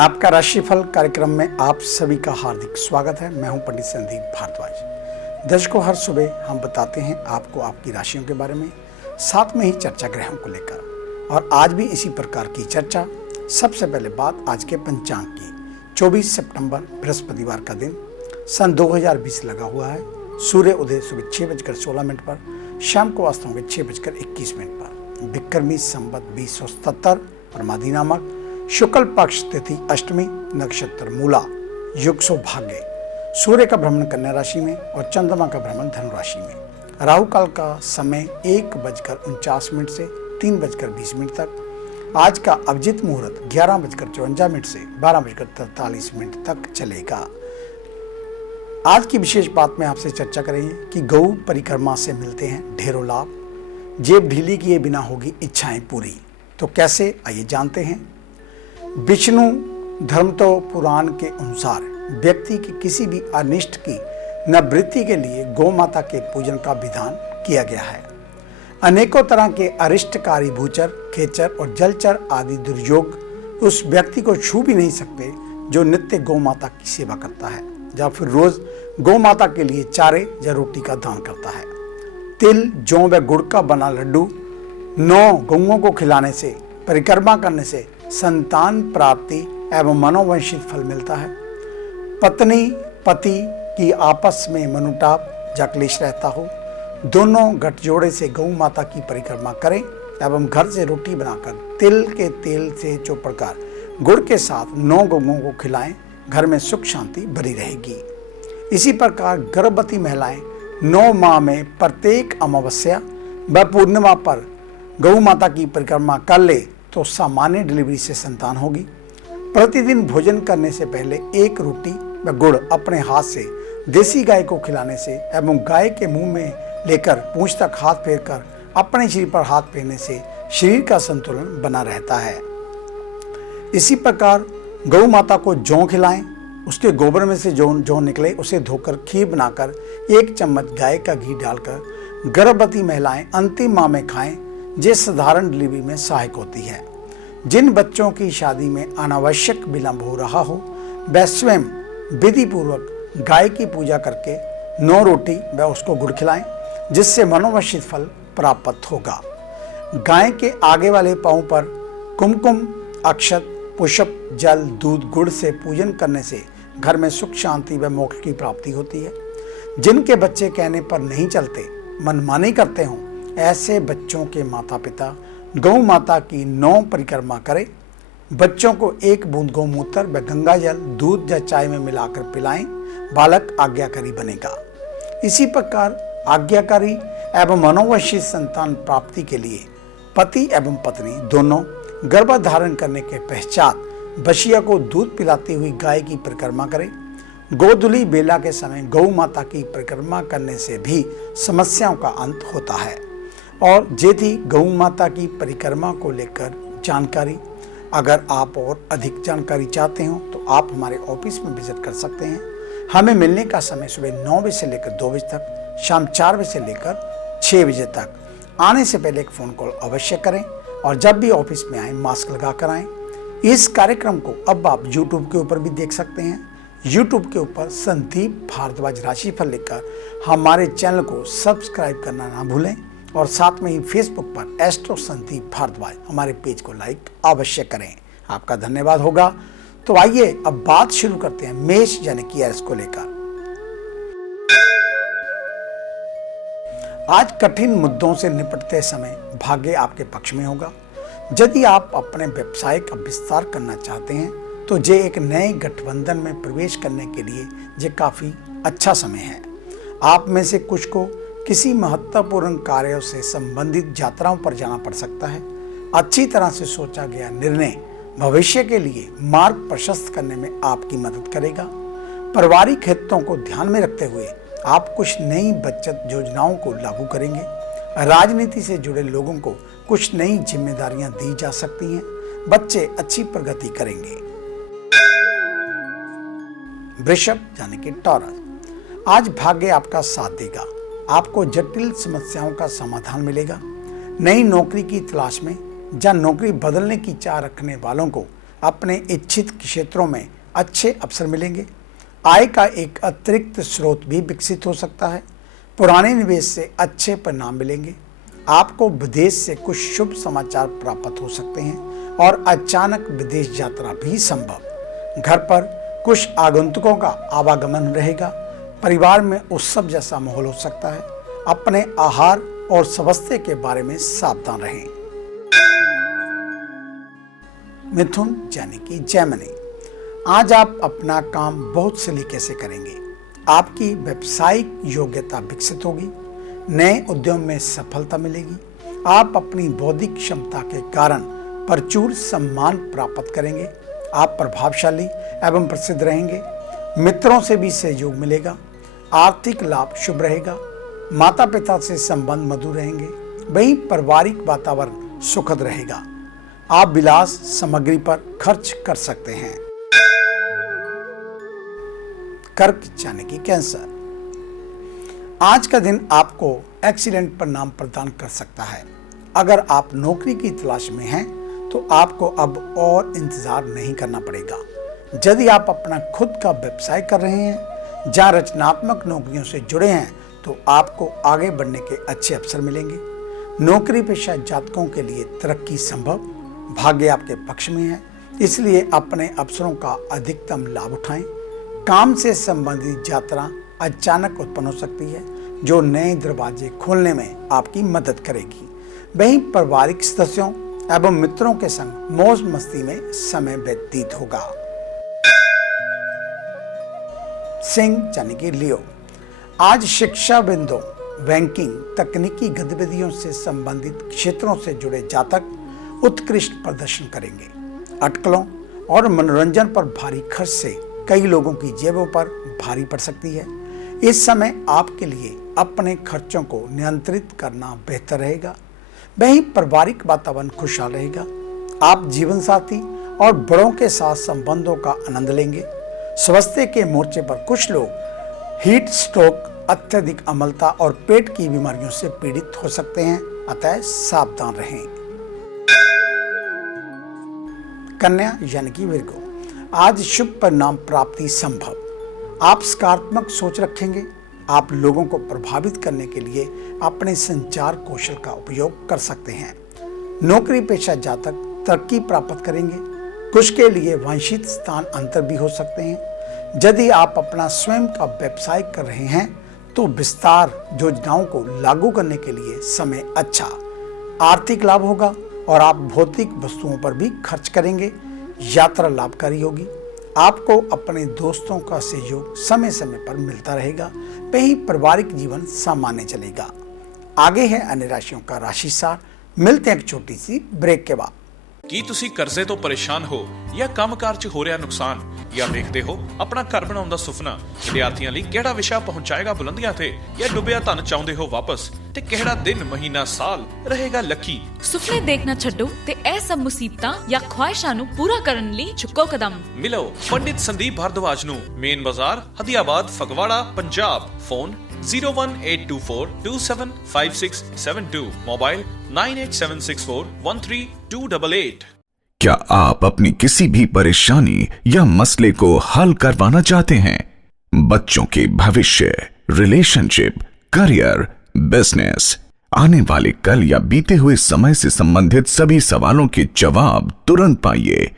आपका राशिफल कार्यक्रम में आप सभी का हार्दिक स्वागत है। मैं हूं पंडित संदीप भारद्वाज। दर्शकों, हर सुबह हम बताते हैं आपको आपकी राशियों के बारे में, साथ में ही चर्चा ग्रहों को लेकर। और आज भी इसी प्रकार की चर्चा। सबसे पहले बात आज के पंचांग की। 24 सितंबर बृहस्पतिवार का दिन, सन 2020 लगा हुआ है। सूर्य उदय सुबह 6:16 पर, शाम को अस्त होंगे 6:21 पर। विक्रमी संवत 2077 प्रमादी नामक, शुक्ल पक्ष तिथि अष्टमी, नक्षत्र मूला, युग सौभाग्य। सूर्य का भ्रमण कन्या राशि में और चंद्रमा का भ्रमण धनु राशि में। राहु काल का समय 1:49 से 3:20 तक। आज का अभिजीत मुहूर्त 11:54 से 12:43 तक चलेगा। आज की विशेष बात में आपसे चर्चा करेंगे कि गौ परिक्रमा से मिलते हैं ढेरों लाभ। जेब ढीली किए बिना होगी इच्छाएं पूरी। तो कैसे, आइए जानते हैं। विष्णु धर्म तो पुराण के अनुसार व्यक्ति की किसी भी अनिष्ट की निवृत्ति के लिए गौ माता के पूजन का विधान किया गया है। अनेकों तरह के अरिष्टकारी भूचर, खेचर और जलचर आदि दुर्योग उस व्यक्ति को छू भी नहीं सकते जो नित्य गौ माता की सेवा करता है या फिर रोज गौ माता के लिए चारे या रोटी का दान करता है। तिल, जौ व गुड़ का बना लड्डू 9 गौओं को खिलाने से, परिक्रमा करने से संतान प्राप्ति एवं मनोवांछित फल मिलता है। पत्नी पति की आपस में मनमुटाव या क्लेश रहता हो, दोनों गठजोड़े से गौ माता की परिक्रमा करें एवं घर से रोटी बनाकर तिल के तेल से चौपड़कर गुड़ के साथ 9 गौओं को खिलाएं। घर में सुख शांति बनी रहेगी। इसी प्रकार गर्भवती महिलाएं 9 माह में प्रत्येक अमावस्या व पूर्णिमा पर गौ माता की परिक्रमा कर ले तो सामान्य डिलीवरी से संतान होगी। प्रतिदिन भोजन करने से पहले 1 रोटी व गुड़ अपने हाथ से देसी गाय को खिलाने से एवं गाय के मुंह में लेकर पूंछ तक हाथ फेरकर अपने शरीर पर हाथ फेरने से शरीर का संतुलन बना रहता है। इसी प्रकार गौ माता को जौ खिलाएं। उसके गोबर में से जौ निकले उसे धोकर खीर बनाकर 1 चम्मच गाय का घी डालकर गर्भवती महिलाएं अंतिम माह में खाएं। ये साधारण डिलीवरी में सहायक होती है। जिन बच्चों की शादी में अनावश्यक विलंब हो रहा हो, वह स्वयं विधि पूर्वक गाय की पूजा करके 9 रोटी व उसको गुड़ खिलाएं, जिससे मनोवांछित फल प्राप्त होगा। गाय के आगे वाले पांव पर कुमकुम, अक्षत, पुष्प, जल, दूध, गुड़ से पूजन करने से घर में सुख शांति व मोक्ष की प्राप्ति होती है। जिनके बच्चे कहने पर नहीं चलते, मनमानी करते हों, ऐसे बच्चों के माता पिता गौ माता की 9 परिक्रमा करें। बच्चों को 1 बूंद गौमूत्र व गंगा जल दूध या चाय में मिलाकर पिलाएं। बालक आज्ञाकारी बनेगा। इसी प्रकार आज्ञाकारी एवं मनोवांछित संतान प्राप्ति के लिए पति एवं पत्नी दोनों गर्भधारण करने के पश्चात बछिया को दूध पिलाती हुई गाय की परिक्रमा करें। गोधूली बेला के समय गौ माता की परिक्रमा करने से भी समस्याओं का अंत होता है। और ये थी गौ माता की परिक्रमा को लेकर जानकारी। अगर आप और अधिक जानकारी चाहते हो तो आप हमारे ऑफिस में विजिट कर सकते हैं। हमें मिलने का समय सुबह 9 बजे से लेकर 2 बजे तक, शाम 4 बजे से लेकर 6 बजे तक। आने से पहले एक फ़ोन कॉल अवश्य करें और जब भी ऑफिस में आए मास्क लगा कर आएँ। इस कार्यक्रम को अब आप यूट्यूब के ऊपर भी देख सकते हैं। यूट्यूब के ऊपर संदीप भारद्वाज राशिफल लिखकर हमारे चैनल को सब्सक्राइब करना ना भूलें और साथ में ही फेसबुक पर एस्ट्रो संदीप भारद्वाज हमारे पेज को लाइक अवश्य करें। आपका धन्यवाद होगा। तो आइए अब बात शुरू करते हैं मेष यानी कि एरिस को लेकर। आज कठिन मुद्दों से निपटते समय भाग्य आपके पक्ष में होगा। यदि आप अपने व्यवसाय का विस्तार करना चाहते हैं तो ये एक नए गठबंधन में प्रवेश करने के लिए ये काफ़ी अच्छा समय है। आप में से कुछ को किसी महत्वपूर्ण कार्यों से संबंधित यात्राओं पर जाना पड़ सकता है। अच्छी तरह से सोचा गया निर्णय भविष्य के लिए मार्ग प्रशस्त करने में आपकी मदद करेगा। पारिवारिक हितों को ध्यान में रखते हुए आप कुछ नई बचत योजनाओं को लागू करेंगे। राजनीति से जुड़े लोगों को कुछ नई जिम्मेदारियां दी जा सकती हैं। बच्चे अच्छी प्रगति करेंगे। वृषभ यानी कि टॉरस, आज भाग्य आपका साथ देगा। आपको जटिल समस्याओं का समाधान मिलेगा। नई नौकरी की तलाश में या नौकरी बदलने की चाह रखने वालों को अपने इच्छित क्षेत्रों में अच्छे अवसर मिलेंगे। आय का एक अतिरिक्त स्रोत भी विकसित हो सकता है। पुराने निवेश से अच्छे परिणाम मिलेंगे। आपको विदेश से कुछ शुभ समाचार प्राप्त हो सकते हैं और अचानक विदेश यात्रा भी संभव। घर पर कुछ आगंतुकों का आवागमन रहेगा। परिवार में उत्सव जैसा माहौल हो सकता है। अपने आहार और स्वास्थ्य के बारे में सावधान रहें। मिथुन यानी कि जेमिनी, आज आप अपना काम बहुत सलीके से करेंगे। आपकी व्यावसायिक योग्यता विकसित होगी। नए उद्यम में सफलता मिलेगी। आप अपनी बौद्धिक क्षमता के कारण प्रचुर सम्मान प्राप्त करेंगे। आप प्रभावशाली एवं प्रसिद्ध रहेंगे। मित्रों से भी सहयोग मिलेगा। आर्थिक लाभ शुभ रहेगा। माता पिता से संबंध मधुर रहेंगे। वहीं पारिवारिक वातावरण सुखद रहेगा। आप विलास सामग्री पर खर्च कर सकते हैं। कर्क यानी कि कैंसर, आज का दिन आपको एक्सीलेंट परिणाम प्रदान कर सकता है। अगर आप नौकरी की तलाश में हैं तो आपको अब और इंतजार नहीं करना पड़ेगा। यदि आप अपना खुद का व्यवसाय कर रहे हैं, जहां रचनात्मक नौकरियों से जुड़े हैं, तो आपको आगे बढ़ने के अच्छे अवसर मिलेंगे। नौकरी पेशा जातकों के लिए तरक्की संभव। भाग्य आपके पक्ष में है, इसलिए अपने अवसरों का अधिकतम लाभ उठाएं। काम से संबंधित यात्रा अचानक उत्पन्न हो सकती है, जो नए दरवाजे खोलने में आपकी मदद करेगी। वहीं पारिवारिक सदस्यों एवं मित्रों के संग मौज मस्ती में समय व्यतीत होगा। सिंह यानी कि लियो, आज शिक्षा बिंदु, बैंकिंग, तकनीकी गतिविधियों से संबंधित क्षेत्रों से जुड़े जातक उत्कृष्ट प्रदर्शन करेंगे। अटकलों और मनोरंजन पर भारी खर्च से कई लोगों की जेबों पर भारी पड़ सकती है। इस समय आपके लिए अपने खर्चों को नियंत्रित करना बेहतर रहेगा। वहीं पारिवारिक वातावरण खुशहाल रहेगा। आप जीवन साथी और बड़ों के साथ संबंधों का आनंद लेंगे। स्वास्थ्य के मोर्चे पर कुछ लोग हीट स्ट्रोक, अत्यधिक अम्लता और पेट की बीमारियों से पीड़ित हो सकते हैं, अतः सावधान रहें। कन्या यानी कि विर्गो, आज शुभ परिणाम प्राप्ति संभव। आप सकारात्मक सोच रखेंगे। आप लोगों को प्रभावित करने के लिए अपने संचार कौशल का उपयोग कर सकते हैं। नौकरी पेशा जातक तरक्की प्राप्त करेंगे। कुछ के लिए वांछित स्थान अंतर भी हो सकते हैं। यदि आप अपना स्वयं का व्यवसाय कर रहे हैं तो विस्तार योजनाओं को लागू करने के लिए समय अच्छा। आर्थिक लाभ होगा और आप भौतिक वस्तुओं पर भी खर्च करेंगे। यात्रा लाभकारी होगी। आपको अपने दोस्तों का सहयोग समय समय पर मिलता रहेगा। वहीं पारिवारिक जीवन सामान्य चलेगा। आगे है अन्य राशियों का राशि सार। मिलते हैं एक छोटी सी ब्रेक के बाद। ਕੀ ਤੁਸੀਂ ਕਰਜ਼ੇ ਤੋਂ ਪਰੇਸ਼ਾਨ ਹੋ ਜਾਂ ਕੰਮਕਾਰ 'ਚ ਹੋ ਰਿਹਾ ਨੁਕਸਾਨ ਜਾਂ ਵੇਖਦੇ ਹੋ ਆਪਣਾ ਘਰ ਬਣਾਉਣ ਦਾ ਸੁਪਨਾ? ਵਿਦਿਆਰਥੀਆਂ ਲਈ ਕਿਹੜਾ ਵਿਸ਼ਾ ਪਹੁੰਚਾਏਗਾ ਬੁਲੰਦੀਆਂ ਤੇ ਜਾਂ ਡੁੱਬਿਆ ਧਨ ਚਾਹੁੰਦੇ ਹੋ ਵਾਪਸ? ਤੇ ਕਿਹੜਾ ਦਿਨ ਮਹੀਨਾ ਸਾਲ ਰਹੇਗਾ ਲੱਕੀ? ਸੁਪਨੇ ਦੇਖਣਾ ਛੱਡੋ ਤੇ ਇਹ ਸਭ ਮੁਸੀਬਤਾਂ ਜਾਂ ਖੁਆਇਸ਼ਾਂ ਨੂੰ ਪੂਰਾ ਕਰਨ ਲਈ ਚੁੱਕੋ ਕਦਮ। ਮਿਲੋ ਪੰਡਿਤ ਸੰਦੀਪ ਭਾਰਦਵਾਜ ਨੂੰ, ਮੇਨ ਬਾਜ਼ਾਰ, ਹਦੀਆਬਾਦ, ਫਗਵਾੜਾ, ਪੰਜਾਬ। Phone 01824275672, mobile 9876413288। क्या आप अपनी किसी भी परेशानी या मसले को हल करवाना चाहते हैं? बच्चों के भविष्य, रिलेशनशिप, करियर, बिजनेस, आने वाले कल या बीते हुए समय से संबंधित सभी सवालों के जवाब तुरंत पाइए।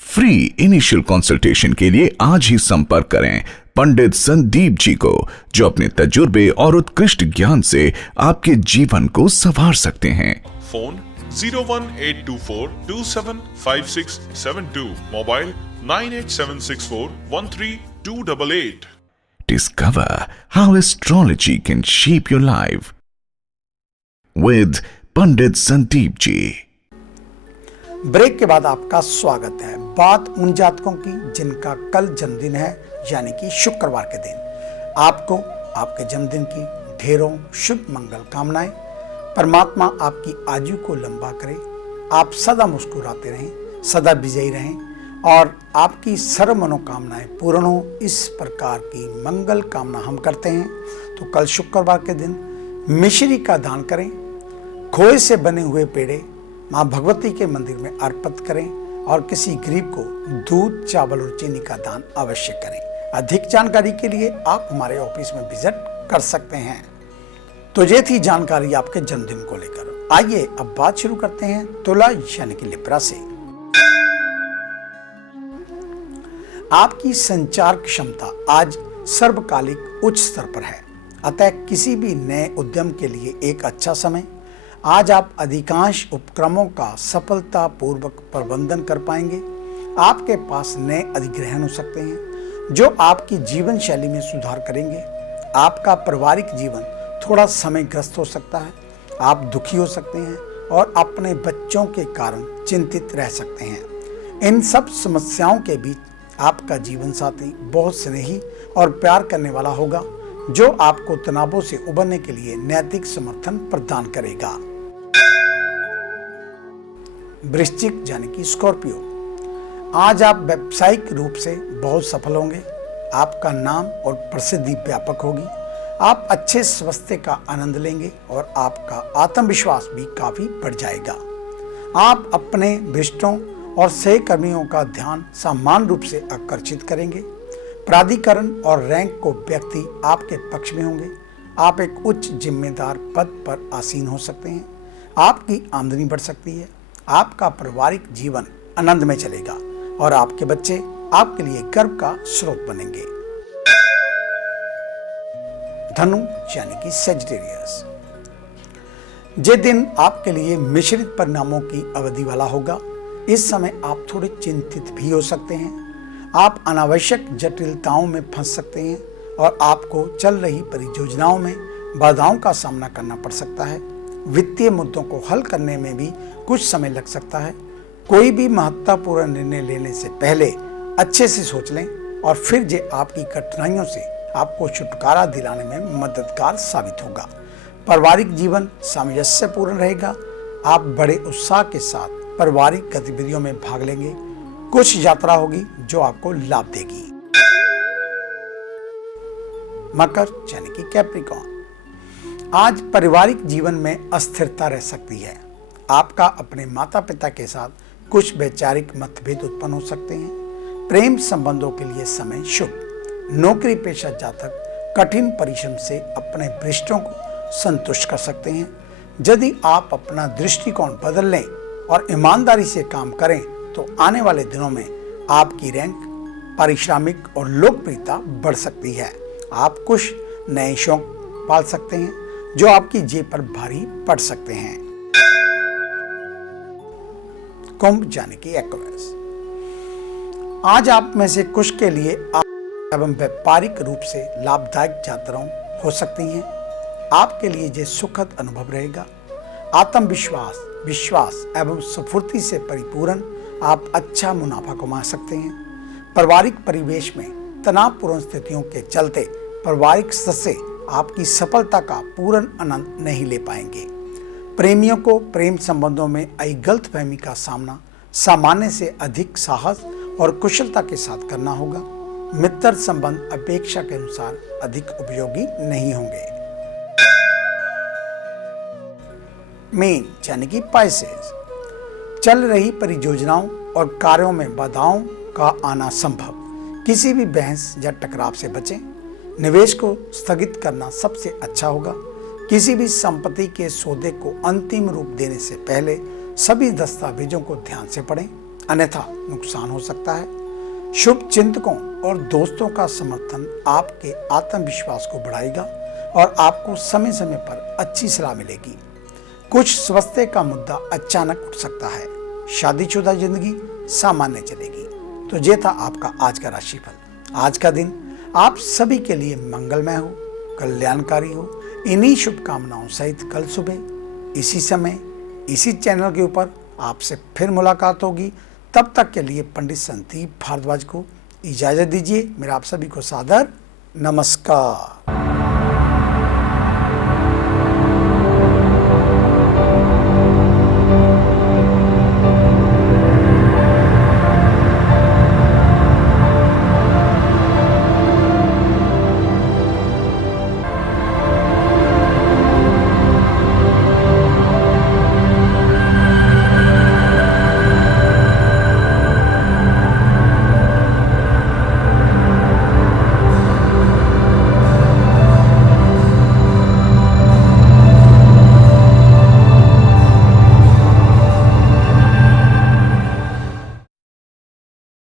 फ्री इनिशियल कंसल्टेशन के लिए आज ही संपर्क करें पंडित संदीप जी को, जो अपने तजुर्बे और उत्कृष्ट ज्ञान से आपके जीवन को संवार सकते हैं। Phone 01824275672, mobile 9876413288। Discover how astrology can shape your life with Pandit Sandeep ji. Break के बाद आपका स्वागत है। बात उन जातकों की जिनका कल जन्मदिन है, यानी कि शुक्रवार के दिन। आपको आपके जन्मदिन की ढेरों शुभ मंगल कामनाएं। परमात्मा आपकी आयु को लंबा करे। आप सदा मुस्कुराते रहें, सदा विजयी रहें और आपकी सर्व मनोकामनाएं पूर्ण हो, इस प्रकार की मंगल कामना हम करते हैं। तो कल शुक्रवार के दिन मिश्री का दान करें। खोए से बने हुए पेड़े माँ भगवती के मंदिर में अर्पित करें और किसी गरीब को दूध, चावल और चीनी का दान अवश्य करें। अधिक जानकारी के लिए आप हमारे ऑफिस में विजिट कर सकते हैं। तो ये थी जानकारी आपके जन्मदिन को लेकर। आइए अब बात शुरू करते हैं तुला यानी कि लिब्रा से। आपकी संचार क्षमता आज सर्वकालिक उच्च स्तर पर है, अतः किसी भी नए उद्यम के लिए एक अच्छा समय। आज आप अधिकांश उपक्रमों का सफलतापूर्वक प्रबंधन कर पाएंगे। आपके पास नए अधिग्रहण हो सकते हैं जो आपकी जीवन शैली में सुधार करेंगे। आपका पारिवारिक जीवन थोड़ा समयग्रस्त हो सकता है। आप दुखी हो सकते हैं और अपने बच्चों के कारण चिंतित रह सकते हैं। इन सब समस्याओं के बीच आपका जीवन साथी बहुत स्नेही और प्यार करने वाला होगा जो आपको तनावों से उबरने के लिए नैतिक समर्थन प्रदान करेगा। वृश्चिक यानी कि स्कॉर्पियो, आज आप व्यावसायिक रूप से बहुत सफल होंगे। आपका नाम और प्रसिद्धि व्यापक होगी। आप अच्छे स्वास्थ्य का आनंद लेंगे और आपका आत्मविश्वास भी काफी बढ़ जाएगा। आप अपने वरिष्ठों और सहकर्मियों का ध्यान समान रूप से आकर्षित करेंगे। प्राधिकरण और रैंक को व्यक्ति आपके पक्ष में होंगे। आप एक उच्च जिम्मेदार पद पर आसीन हो सकते हैं। आपकी आमदनी बढ़ सकती है। आपका पारिवारिक जीवन आनंद में चलेगा और आपके बच्चे आपके लिए गर्व का स्रोत बनेंगे। धनु यानी कि सेजिटेरियस, ये दिन आपके लिए मिश्रित परिणामों की अवधि वाला होगा। इस समय आप थोड़े चिंतित भी हो सकते हैं। आप अनावश्यक जटिलताओं में फंस सकते हैं और आपको चल रही परियोजनाओं में बाधाओं का सामना करना पड़ सकता है। वित्तीय मुद्दों को हल करने में भी कुछ समय लग सकता है। कोई भी महत्वपूर्ण निर्णय लेने से पहले अच्छे से सोच लें और फिर ये आपकी कठिनाइयों से आपको छुटकारा दिलाने में मददगार साबित होगा। पारिवारिक जीवन सामंजस्यपूर्ण रहेगा। आप बड़े उत्साह के साथ पारिवारिक गतिविधियों में भाग लेंगे। कुछ यात्रा होगी जो आपको लाभ देगी। मकर यानी कि कैप्रिकॉर्न, आज पारिवारिक जीवन में अस्थिरता रह सकती है। आपका अपने माता पिता के साथ कुछ वैचारिक मतभेद उत्पन्न हो सकते हैं। प्रेम संबंधों के लिए समय शुभ। नौकरी पेशा जातक कठिन परिश्रम से अपने वरिष्ठों को संतुष्ट कर सकते हैं। यदि आप अपना दृष्टिकोण बदल लें और ईमानदारी से काम करें तो आने वाले दिनों में आपकी रैंक, पारिश्रमिक और लोकप्रियता बढ़ सकती है। आप कुछ नए शौक पाल सकते हैं जो आपकी जेब पर भारी पड़ सकते हैं। कुंभ यानी कि एक्वेरियस, आज आप में से कुछ के लिए एवं व्यापारिक रूप से लाभदायक यात्राएं हो सकती हैं। आपके लिए यह सुखद अनुभव रहेगा। आत्मविश्वास, विश्वास एवं स्फूर्ति से परिपूर्ण आप अच्छा मुनाफा कमा सकते हैं। पारिवारिक परिवेश में तनावपूर्ण स्थितियों के चलते पारिवारिक सदस्य आपकी सफलता का पूर्ण आनंद नहीं ले पाएंगे। प्रेमियों को प्रेम संबंधों में आई गलतफहमी का सामना सामान्य से अधिक साहस और कुशलता के साथ करना होगा। मित्र संबंध अपेक्षा के अनुसार अधिक उपयोगी नहीं होंगे। मीन यानी कि पाइसेस, चल रही परियोजनाओं और कार्यों में बाधाओं का आना संभव। किसी भी बहस या टकराव से बचें। निवेश को स्थगित करना सबसे अच्छा होगा। किसी भी संपत्ति के सौदे को अंतिम रूप देने से पहले सभी दस्तावेजों को ध्यान से पढ़ें, अन्यथा नुकसान हो सकता है। शुभ चिंतकों और दोस्तों का समर्थन आपके आत्मविश्वास को बढ़ाएगा और आपको समय समय पर अच्छी सलाह मिलेगी। कुछ स्वास्थ्य का मुद्दा अचानक उठ सकता है। शादीशुदा जिंदगी सामान्य चलेगी। तो ये था आपका आज का राशिफल। आज का दिन आप सभी के लिए मंगलमय हो, कल्याणकारी हो। इन्हीं शुभकामनाओं सहित कल सुबह इसी समय इसी चैनल के ऊपर आपसे फिर मुलाकात होगी। तब तक के लिए पंडित संदीप भारद्वाज को इजाजत दीजिए। मेरा आप सभी को सादर नमस्कार।